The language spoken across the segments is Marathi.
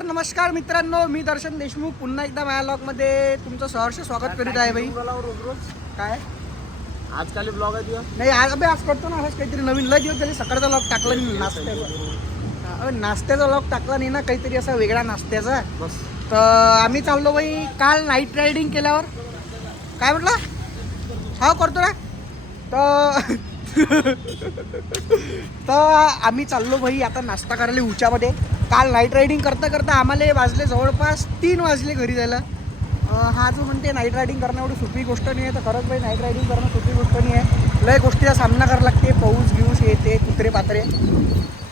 तर नमस्कार मित्रांनो, मी दर्शन देशमुख पुन्हा एकदा माझ्या ब्लॉगमध्ये तुमचं सहर्ष स्वागत करीत आहे. भाई रोज काय आजकाल ब्लॉग आहे तुझा? नाही आज करतो ना, आज काहीतरी नवीन लय दिवस झाले. सकाळचा ब्लॉग टाकला नाही, नाश्त्याचा ब्लॉग टाकला नाही ना, काहीतरी असा वेगळा नाश्त्याचा. बस तर आम्ही चाललो भाई काल नाईट रायडिंग केल्यावर. काय म्हटलं? हा करतो ना. तर आम्ही चाललो भाई आता नाश्ता करायला उच्यामध्ये. काल नाईट रायडिंग करता करता आम्हाला वाजले जवळपास 3 वाजले घरी जायला. हा जो म्हणते नाईट रायडिंग करणं एवढी सोपी गोष्ट नाही आहे, तर खरंच भाई नाईट रायडिंग करणं सोपी गोष्ट नाही आहे. लय गोष्टीचा सामना करावा लागते, पाऊस गिऊस येते, कुत्रे पात्रे.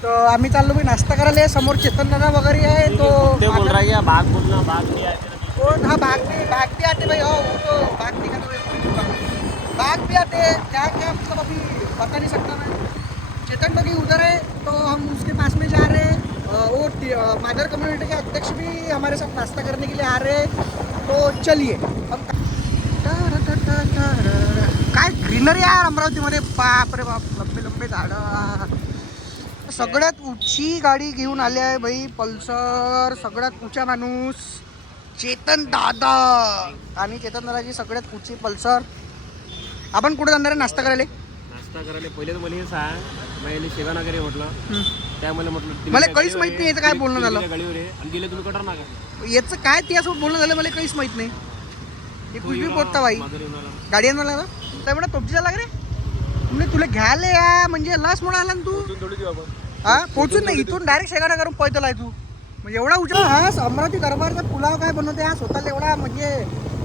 तर आम्ही चाललो भाई नाश्ता करायला. समोर चेतन दादा वगैरे आहे. तो बोल रहा है बाग बोलना, बाग नहीं आते कौन? हाँ बाग भी आते भाई. हो वो तो बाग नहीं करते, बाग भी आते. क्या क्या मतलब अभी पता नहीं सकता मैं. चेतन बगी उधर है, तो हम उसके पास में जा रहे हैं. वो मादर कम्युनिटी के अध्यक्ष भी हमारे साथ नाश्ता करने के लिए आ रहे हैं. तो चलिए हम. काय ग्रीनरी यार अमरावतीमध्ये. बाप रे बाप, लंबे लंबे झाडं. सगळ्यात उंची गाडी घेऊन आले आहे भाई, पल्सर. सगळ्यात उंचा माणूस चेतन दादा. आणि चेतन दादाची सगळ्यात उंची पल्सर. आपण कुठे जाणार आहे नाश्ता करायला? नाश्ता करायला पहिले तर मला हे सांग, मला शिवानगरी म्हटलं, त्यामुळे म्हटलं मला काहीच माहित नाही याचं काय बोलणं झालं. गाडीवर आहे आणि गेले तुम्ही कटर नाका. याचं काय त्यासोबत बोलणं झालं मला काहीच माहित नाही. हे कुछ भी बोलता भाई. गाडी आणून लागला तर एवढा तोपजीचा लाग रे. तुला घ्यायला या म्हणजे लास्ट म्हणून आला ना तू. थोडी देऊ आपण. हा पोचून नाही, इथून डायरेक्ट शेगाडा करून पैदल आहे तू. म्हणजे एवढा उजा. हा अमरावती दरबारचा पुलाव काय बनवते हा स्वतःला एवढा. म्हणजे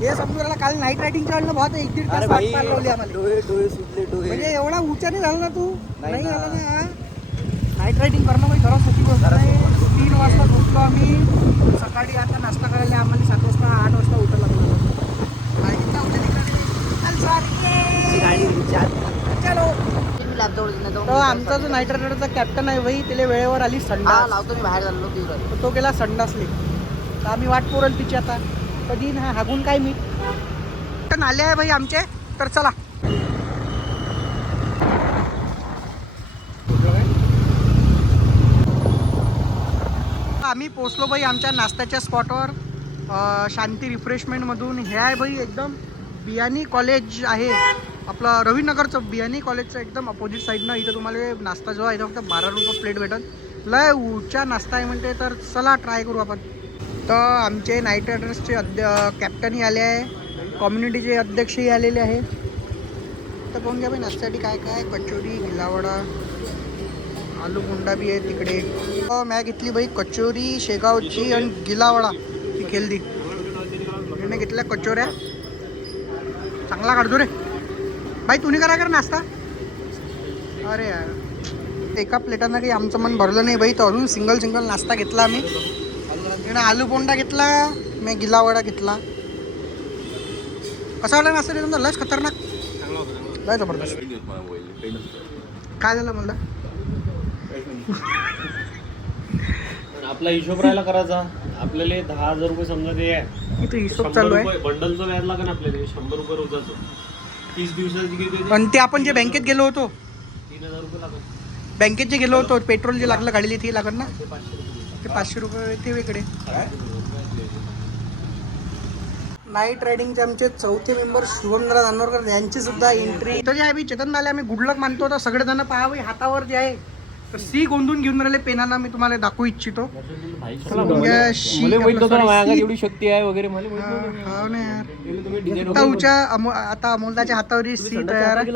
हे समजून राहिला काल नाईट रायडिंग चालणं बहुत 1-1.5 तास वाट पार लावली आम्हाला. डोळे सुटले डोळे. म्हणजे एवढा उंचा नाही झाला ना तू. नाही झाला ना. नाईट रायडिंग करणं म्हणजे खरंच सोपी गोष्ट नाही. 3 वाजता उठलो आम्ही सकाळी. आता नाश्ता करायला आम्हाला 7 वाजता 8 वाजता उठायला लागलं. चलो. तो आमचा जो नाईट रायडरचा कॅप्टन आहे भाई, त्याला वेळेवर आली संडास. लावतो मी बाहेर झालो. तो गेला संडासले. तर आम्ही वाट पोरल तिची आता कधी ना हागून काय मी. पण आले आहे भाई आमचे. तर चला. आम्ही पोचलो भाई आमच्या नाश्त्याच्या स्पॉटवर. शांती रिफ्रेशमेंटमधून. हे आहे भाई एकदम बियाणी कॉलेज आहे आपलं रवीनगरचं. बियाणी कॉलेजचं एकदम अपोजिट साईडनं. इथं तुम्हाला नाश्ता जो आहे इथं फक्त 12 रुपये प्लेट भेटत. लय उंचा नाश्ता आहे म्हणते. तर चला ट्राय करू आपण. तर आमचे नाईट रायडर्सचे कॅप्टनही आले आहे, कम्युनिटीचे अध्यक्षही आलेले आहे. तर पाहून घ्या भाई नाश्त्यासाठी काय काय. कचोरी, गिलावडा, आलू बोंडा बी आहे तिकडे. मी घेतली भाई कचोरी शेगावची आणि गिलावडा ही केली. मी घेतल्या कचोऱ्या. चांगला काढतो रे भाई. तुम्ही करा कर नाश्ता. अरे यार एका प्लेटानं काही आमचं मन भरलं नाही भाई. तर अजून सिंगल नाश्ता घेतला आम्ही. आलू बोंडा घेतला, मी गिलावडा घेतला. कसा वाटला नाश्ता तुमचा? लस खतरनाक, लय जबरदस्त. काय झालं म्हणलं? आपला हिशोब राहायला करायचा. आपल्याला 10,000 रुपये समजा ते आहे. इथं हिशोब चालू आहे. बंडलचं व्याज लागेल आपल्याला 100 रुपये रोजाचं. 30 दिवसाची किती? आणि ते आपण जे बँकेत गेलो होतो, 3,000 रुपये लागेल. बँकेत जे गेलो होतो, पेट्रोल जे लागलं गाडीला ते लागत ना. ते 500 रुपये ते वेगळे. नाईट रायडिंगचे आमचे 4थे मेंबर शुभमदादा जानोरकर यांची सुद्धा एंट्री. तर जे आहे मी चेतन दादा आम्ही गुड लक मानतो. तर सगळेजण पाहावे हातावर जे आहे तर सी गोंधून घेऊन राहिले पेनाला. मी तुम्हाला दाखवू इच्छितो. एवढी शक्ती आहे वगैरे मला हो ना यार. आता अमोलदाच्या हातावर सी तयार आहे.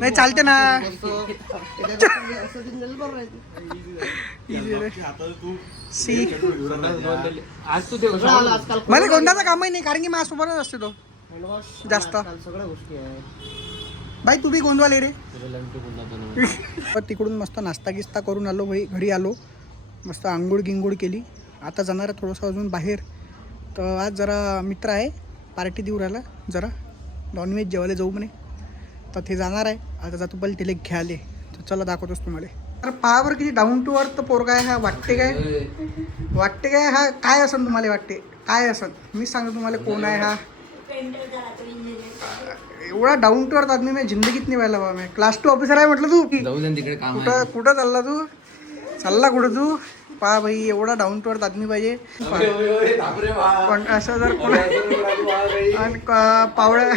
नाही चालते ना. सी मला गोंधाचा कामही नाही, कारण की माझ्यासोबतच असते तो जास्त. सगळ्या गोष्टी आहेत भाई तू बी गोंधवाले रे. तिकडून मस्त नाश्ता गिस्ता करून आलो भाई. घरी आलो, मस्त आंघोळ गिंगोळ केली. आता जाणार आहे थोडंसं अजून बाहेर. तर आज जरा मित्र आहे पार्टी देऊ राहिला, जरा नॉनव्हेज जेवायला जाऊ म्हणे. तर ते जाणार आहे. आता जातो पहिले तिला घ्यायले. तर चला दाखवतोस तुम्हाला. तर पाहावर किती डाऊन टू अर्थ पोरगा आहे हा. वाटते काय हा काय असं तुम्हाला वाटते? काय असं मी सांगतो तुम्हाला कोण आहे हा. एवढा डाऊन टू अर्थ आदमी मी जिंदगीत नाही व्हायला बा. मी क्लास 2 ऑफिसर आहे म्हटलं तू. जाऊ दे तिकडे काम कुठं कुठं चालला तू? चालला कुठं तू? पहा भाई एवढा डाऊन टू अर्थ आदमी पाहिजे. पण असं जर पावड्या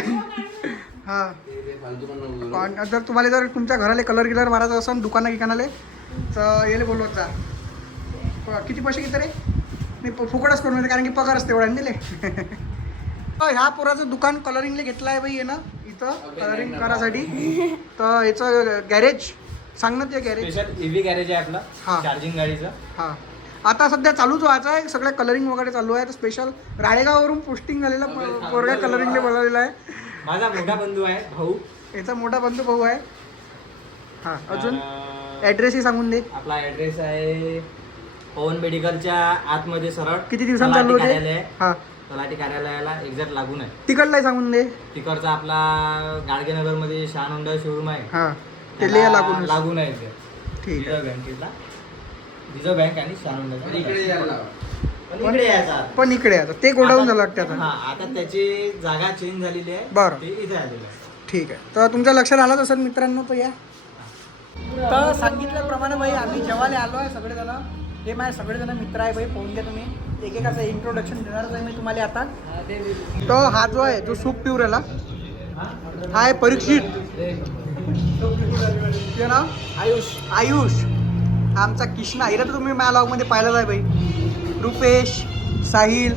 हा पण जर तुम्हाला जर तुमच्या घराला कलर गिलर मारायचा असेल दुकाना गिकानाले तर याला बोलवत जा. किती पैसे घेते रे? मी फुकटच करून देते कारण की पगार असते एवढा दिले. ह्या पोराचं दुकान कलरिंगला घेतलं आहे बाई ना इथं कलरिंग करायसाठी. तर याचं गॅरेज सांग ना ते गॅरेज. ईव्ही गॅरेज आहे आपला हा. चार्जिंग गाडीचं. हां आता सध्या चालूच व्हायचं आहे सगळं कलरिंग वगैरे चालू आहे. तर स्पेशल राळेगाववरून पोस्टिंग झालेला पोरगा कलरिंगला बोलावलेला आहे. माझा मोठा बंधू आहे भाऊ. याचा मोठा बंधू भाऊ आहे. हां अजून ॲड्रेसही सांगून दे. आपला ॲड्रेस आहे पवन मेडिकलच्या आतमध्ये सरळ. किती दिवसांनी चालू होते? कार्यालय हां तलाठी कार्यालयाला एक्झॅक्ट लागून आहे. तिकडलाही सांगून दे. तिकडचा आपला गाडगेनगर मध्ये शान होंडा शोरूम आहे. हां ते लिहा लागून लागून आहे ते. ठीक आहे. बँकेतला रिझर्व्ह बँक आणि शान होंडा इकडे यायचा. पण इकडे आता ते गोडाऊन झालं वाटतं आता. हा आता त्याची जागा चेंज झालेली आहे. बरं ते इथे आलेलं आहे. ठीक आहे. तर तुमच्या लक्षात आलंच असेल मित्रांनो तर या. तर सांगितल्याप्रमाणे भाई आम्ही जेवायला आलो आहे सगळेजण. हे माझे सगळेजण मित्र आहे भाई पाहून घ्या तुम्ही. एकेकाचं इंट्रोडक्शन देणारच आहे मी तुम्हाला आता. तर हा जो आहे जो सूप पिऊ राहिला हा आहे परीक्षित. ते नाव आयुष. आमचा कृष्णा हिरा तर तुम्ही माझ्या लॉगमध्ये पाहिलंच आहे भाई. रुपेश साहिल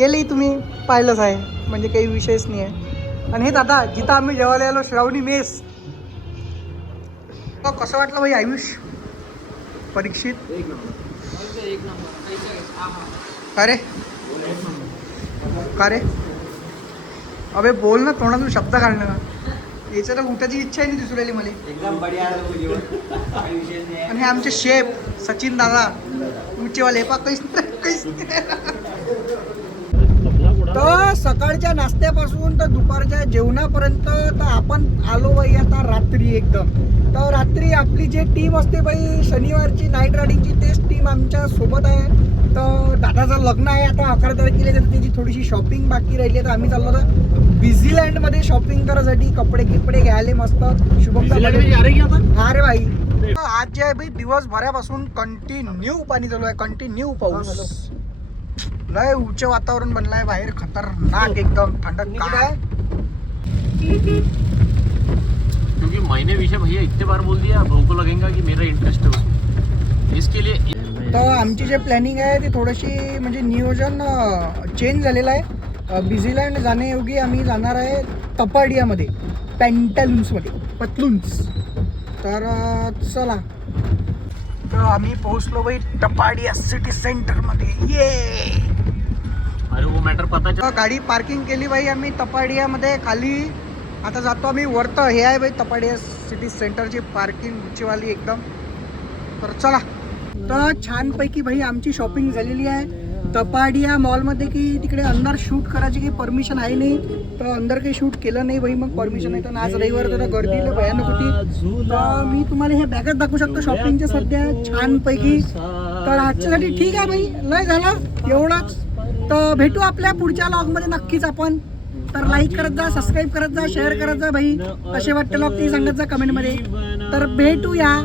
यालाही तुम्ही पाहिलंच आहे म्हणजे काही विषयच नाही आहे. आणि हे दादा जिथं आम्ही जेवायला आलो श्रावणी मेस. कसं वाटलं भाई आयुष परीक्षित? अरे का रे अबे बोल ना तोंडातून शब्द काढणं. याच्या तर उठायची इच्छा नाही दिसू राहिली मला. एकदम बढिया काही विशेष नाही. आणि हे आमचे शेफ सचिन दादा उंचेवाले पा काहीच तर सकाळच्या नाश्त्यापासून तर दुपारच्या जेवणापर्यंत तर आपण आलो बाई आता रात्री एकदम. तर रात्री आपली जे टीम असते बाई शनिवारची नाईट रायडिंगची तेच टीम आमच्या सोबत आहे. तर दादाचं लग्न आहे आता 11 तारखेला. तर त्याची थोडीशी शॉपिंग बाकी राहिली आहे. तर आम्ही चाललो होतो बिझीलँडमध्ये शॉपिंग करायसाठी कपडे गिपडे घ्यायले मस्त. शुभम हा रे भाई. आज जे आहे भाई दिवसभरापासून कंटिन्यू पाणी चालू आहे. कंटिन्यू पाऊस. लय उच्च वातावरण बनलं आहे बाहेर. खतरनाक एकदम थंड काय. क्योंकि मैंने विषय भैया इतने बार बोल दिया भाऊ को लगेगा कि मेरा इंटरेस्ट है उसमें इसके लिए. तर आमची जे प्लॅनिंग आहे ती थोडीशी म्हणजे नियोजन चेंज झालेलं आहे. बिझीलँड जाण्यायोगी आम्ही जाणार आहे तपाडियामध्ये पॅन्टलून्समध्ये पतलून्स. तर चला. तर आम्ही पोहोचलो बाई टपाडिया सिटी सेंटरमध्ये. ये अरे वो मॅटर पता चला. गाडी पार्किंग केली बाई आम्ही तपाडियामध्ये खाली. आता जातो आम्ही वरतं. हे आहे बाई तपाडिया सिटी सेंटरची पार्किंग उंचीवाली एकदम. तर चला. तर छानपैकी भाई आमची शॉपिंग झालेली आहे तपाडिया मॉलमध्ये. की तिकडे अंदर शूट करायची काही परमिशन आहे नाही. तर अंदर काही शूट केलं नाही भाई. मग परमिशन आहे तर आज रविवार तर गर्दीला भयानक होती. तर मी तुम्हाला हे बॅगच दाखवू शकतो शॉपिंगच्या सध्या छानपैकी. तर आजच्यासाठी ठीक आहे भाई. लय झालं एवढंच. तर भेटू आपल्या पुढच्या लॉगमध्ये नक्कीच आपण. तर लाईक करत जा, सबस्क्राईब करत जा, शेअर करत जा भाई. कसे वाटते लॉग ते सांगत जा कमेंटमध्ये. तर भेटूया.